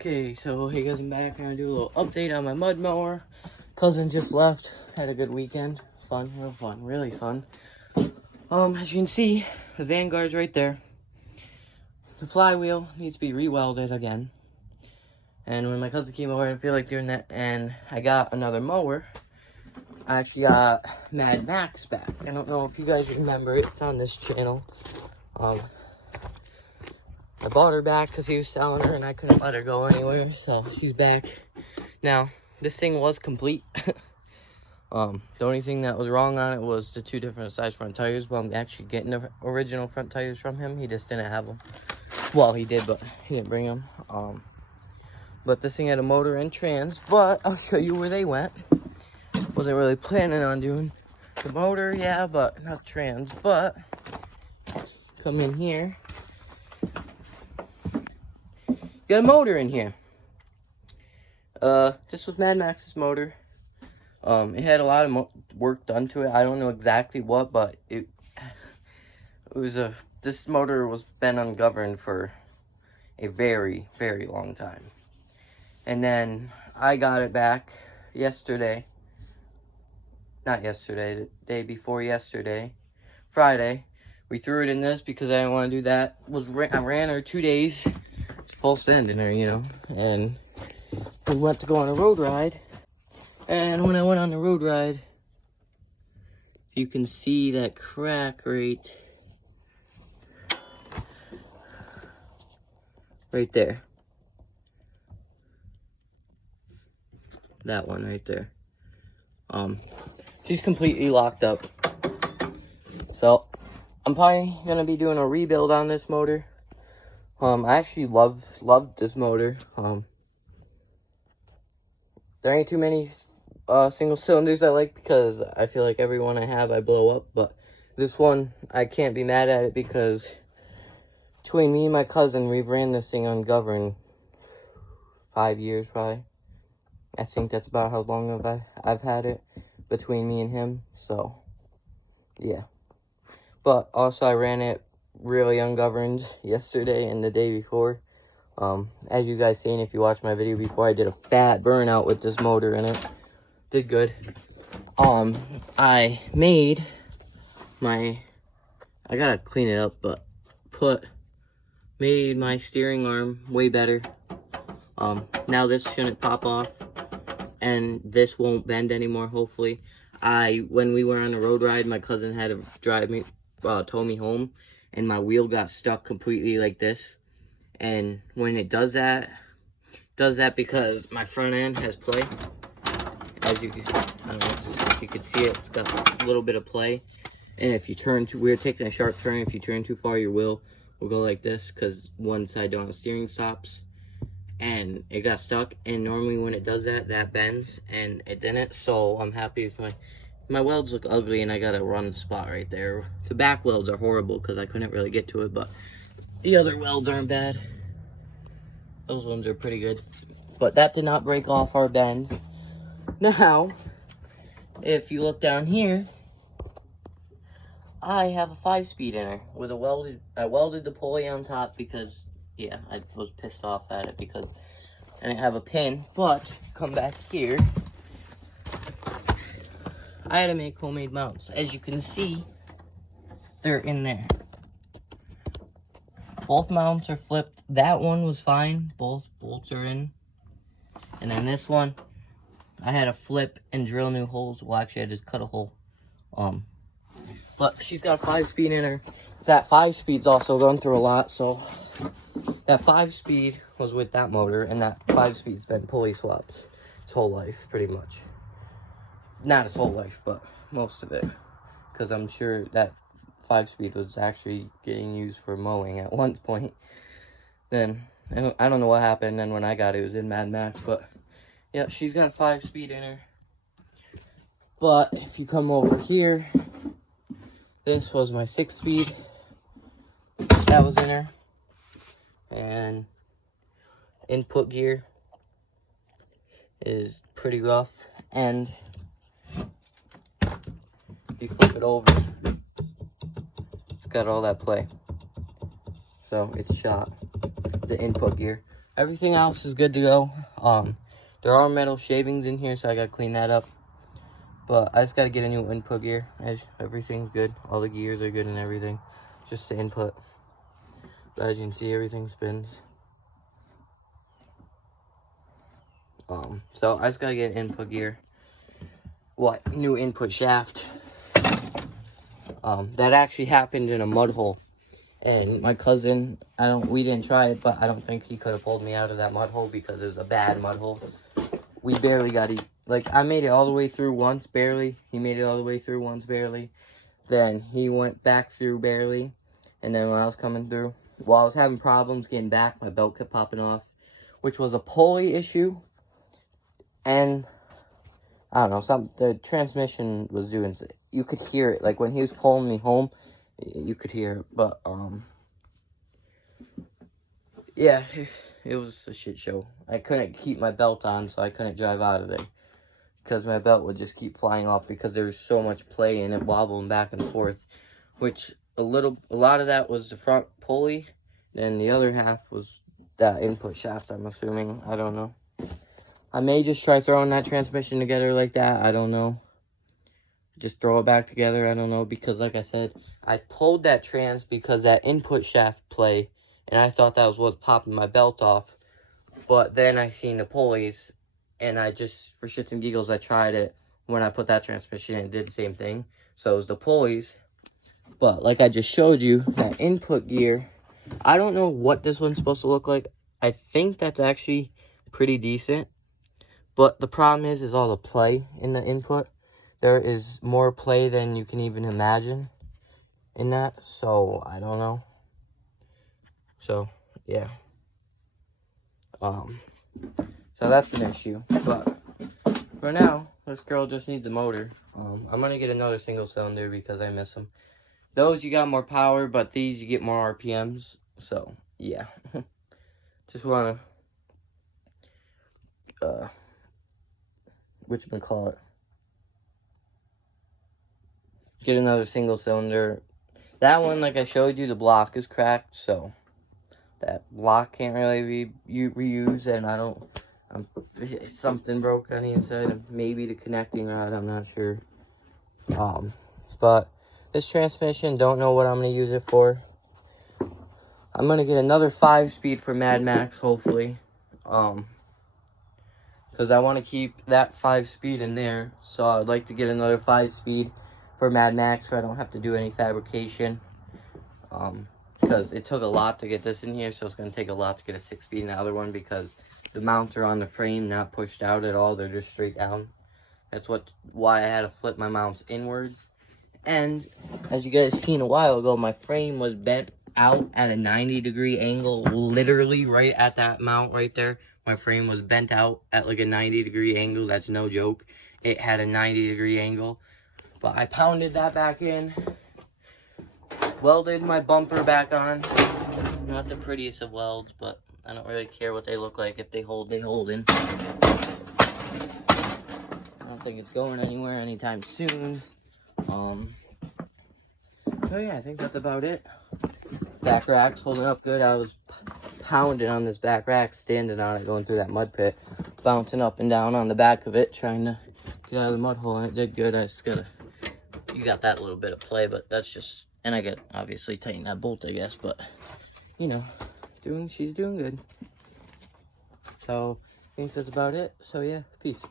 Okay, so hey guys, I'm back. I'm gonna do a little update on my mud mower. Cousin just left. Had a good weekend. Fun, real fun, really fun. As you can see, the Vanguard's right there. The flywheel needs to be re-welded again. And when my cousin came over, I didn't feel like doing that, and I got another mower. I actually got Mad Max back. I don't know if you guys remember it. It's on this channel. I bought her back because he was selling her and I couldn't let her go anywhere, so she's back. Now, this thing was complete. The only thing that was wrong on it was the two different size front tires, but I'm actually getting the original front tires from him. He just didn't have them. Well, he did, but he didn't bring them. But this thing had a motor and trans, but I'll show you where they went. Wasn't really planning on doing the motor, yeah, but not trans. But come in here. Got a motor in here. This was Mad Max's motor. It had a lot of work done to it. I don't know exactly what, but this motor was been ungoverned for a very, very long time. And then I got it back yesterday. Not yesterday, the day before yesterday, Friday. We threw it in this because I didn't want to do that. I ran her 2 days. Full send in her, you know, and we went to go on a road ride, and when I went on the road ride, you can see that crack right there. That one right there. She's completely locked up. So I'm probably gonna be doing a rebuild on this motor. I actually loved this motor. There ain't too many single cylinders I like because I feel like every one I have I blow up. But this one, I can't be mad at it because between me and my cousin, we've ran this thing ungoverned 5 years probably. I think that's about how long I've had it between me and him. So, yeah. But also I ran it really ungoverned yesterday and the day before. As you guys seen, if you watched my video before, I did a fat burnout with this motor in it. Did good. I gotta clean it up, but made my steering arm way better. Now this shouldn't pop off and this won't bend anymore, hopefully. When we were on a road ride, my cousin had to tow me home, and my wheel got stuck completely like this. And when it does that because my front end has play. As you can, I don't know if you can see it, it's got a little bit of play. And if you we were taking a sharp turn, if you turn too far, your wheel will go like this because one side don't have steering stops. And it got stuck, and normally when it does that, that bends, and it didn't. So I'm happy with my welds look ugly, and I got a run spot right there. The back welds are horrible because I couldn't really get to it, but the other welds aren't bad. Those ones are pretty good. But that did not break off our bend. Now, if you look down here, I have a 5-speed in her with I welded the pulley on top because, yeah, I was pissed off at it because I didn't have a pin. But if you come back here, I had to make homemade mounts. As you can see, they're in there. Both mounts are flipped. That one was fine. Both bolts are in. And then this one, I had to flip and drill new holes. Well, actually, I just cut a hole. But she's got a 5-speed in her. That 5-speed's also gone through a lot, so that 5-speed was with that motor, and that 5-speed's been pulley swapped its whole life, pretty much. Not its whole life, but most of it. Because I'm sure that 5-speed was actually getting used for mowing at one point. Then, I don't know what happened, then when I got it, it was in Mad Max, but yeah, she's got a 5-speed in her. But if you come over here, this was my 6-speed. That was in her. And input gear is pretty rough, and if you flip it over, it's got all that play. So it's shot. The input gear. everything else is good to go. There are metal shavings in here, so I gotta clean that up. But I just gotta get a new input gear. Everything's good. All the gears are good and everything. Just the input. But as you can see, everything spins. So I just gotta get an input gear. New input shaft. That actually happened in a mud hole. And my cousin, we didn't try it, but I don't think he could have pulled me out of that mud hole because it was a bad mud hole. We barely got I made it all the way through once, barely. He made it all the way through once, barely. Then he went back through barely. And then when I was coming through, while I was having problems getting back, my belt kept popping off, which was a pulley issue. And I don't know, the transmission was doing, you could hear it. Like when he was pulling me home, you could hear it. But, yeah, it was a shit show. I couldn't keep my belt on, so I couldn't drive out of there. Because my belt would just keep flying off because there was so much play in it, wobbling back and forth. Which, a lot of that was the front pulley. Then the other half was that input shaft, I'm assuming. I don't know. I may just try throwing that transmission together like that. I don't know. Just throw it back together. I don't know. Because like I said, I pulled that trans because that input shaft play. And I thought that was what's popping my belt off. But then I seen the pulleys. And I just, for shits and giggles, I tried it. When I put that transmission in, it did the same thing. So it was the pulleys. But like I just showed you, that input gear. I don't know what this one's supposed to look like. I think that's actually pretty decent. But the problem is all the play in the input. There is more play than you can even imagine in that. So, I don't know. So, yeah. So that's an issue. But for now, this girl just needs a motor. I'm going to get another single cylinder because I miss them. Those, you got more power, but these, you get more RPMs. So, yeah. Just want to, get another single cylinder. That one, like I showed you, the block is cracked, so that block can't really be reused, and something broke on the inside, and maybe the connecting rod, I'm not sure. But this transmission, don't know what I'm going to use it for. I'm going to get another 5-speed for Mad Max, hopefully. Because I want to keep that 5-speed in there. So I'd like to get another 5-speed for Mad Max so I don't have to do any fabrication. Because it took a lot to get this in here, so it's going to take a lot to get a 6-speed in the other one because the mounts are on the frame, not pushed out at all. They're just straight down. That's why I had to flip my mounts inwards. And as you guys seen a while ago, my frame was bent out at a 90-degree angle, literally right at that mount right there. My frame was bent out at like a 90-degree angle. That's no joke. It had a 90-degree angle. But I pounded that back in. Welded my bumper back on. Not the prettiest of welds, but I don't really care what they look like. If they hold, they hold in. I don't think it's going anywhere anytime soon. So yeah, I think that's about it. Back rack's holding up good. I was pounding on this back rack, standing on it, going through that mud pit, bouncing up and down on the back of it, trying to get out of the mud hole, and it did good. I just gotta, you got that little bit of play, but that's just, and I got obviously tighten that bolt, I guess, but you know, she's doing good. So I think that's about it. So yeah, peace.